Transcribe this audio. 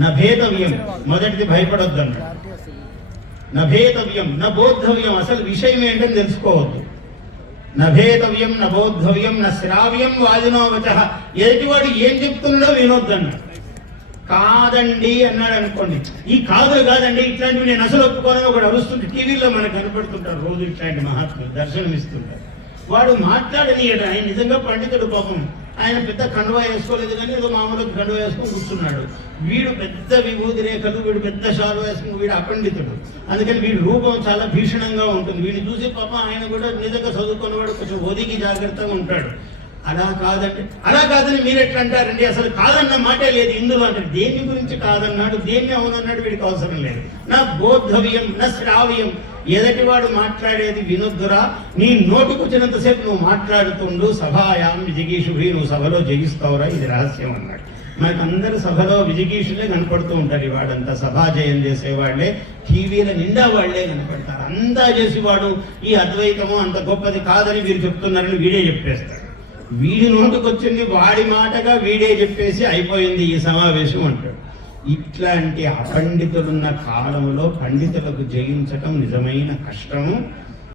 నభేతవ్యం, మొదటిది భయపడొద్దన్న. నభేతవ్యం నబోద్ధవ్యం, అసలు విషయం ఏంటని తెలుసుకోవద్దు. నభేతవ్యం నబోద్ధవ్యం న శ్రావ్యం వాదినో వచః, ఎదుటివాడు ఏం చెప్తున్నాడో వినొద్దన్నాడు. కాదండి అన్నాడు అనుకోండి, ఈ కాదులు కాదండి ఇట్లాంటివి నేను అసలు ఒప్పుకోనని ఒకడు అరుస్తుంటే టీవీలో మనకు కనపడుతుంటారు రోజు, ఇట్లాంటి మహాత్ములు దర్శనమిస్తుంటారు. వాడు మాట్లాడనీయడు, ఆయన నిజంగా పండితుడు పాపం, ఆయన పెద్ద కండువా వేసుకోలేదు కానీ ఏదో మామూలు కండువా వేసుకొని కూర్చున్నాడు. వీడు పెద్ద విభూతి రేఖలు, వీడు పెద్ద షాలు వేసుకుని, వీడు అపండితుడు, అందుకని వీడి రూపం చాలా భీషణంగా ఉంటుంది. వీడిని చూసి పాప ఆయన కూడా నిజంగా చదువుకున్నవాడు కొంచెం ఒదిగి జాగ్రత్తగా ఉంటాడు. అలా కాదండి, అలా కాదని మీరు ఎట్లా అంటారండి, అసలు కాదన్న మాటే లేదు ఇందులో అంటే. దేని గురించి కాదన్నాడు, దేన్ని అవునన్నాడు, వీడికి అవసరం లేదు. నా బోద్ధవ్యం నా శ్రావ్యం, ఎదటివాడు మాట్లాడేది వినొద్దురా, నీ నోటుకు వచ్చినంతసేపు నువ్వు మాట్లాడుతుండు. సభాయాం విజిగీషుభి, నువ్వు సభలో జగిస్తావురా, ఇది రహస్యం అన్నాడు. మనకందరు సభలో విజిగీషులే కనపడుతూ ఉంటారు. వాడంతా సభాజయం చేసేవాళ్లే, టీవీల నిండా వాళ్లే కనపడతారు. అంతా చేసేవాడు ఈ అద్వైతము అంత గొప్పది కాదని వీరు చెప్తున్నారని వీడే చెప్పేస్తాడు. వీడి నోటుకు వచ్చింది వాడి మాటగా వీడే చెప్పేసి అయిపోయింది ఈ సమావేశం అంటాడు. ఇట్లాంటి అపండితులున్న కాలంలో పండితులకు జయించటం నిజమైన కష్టము.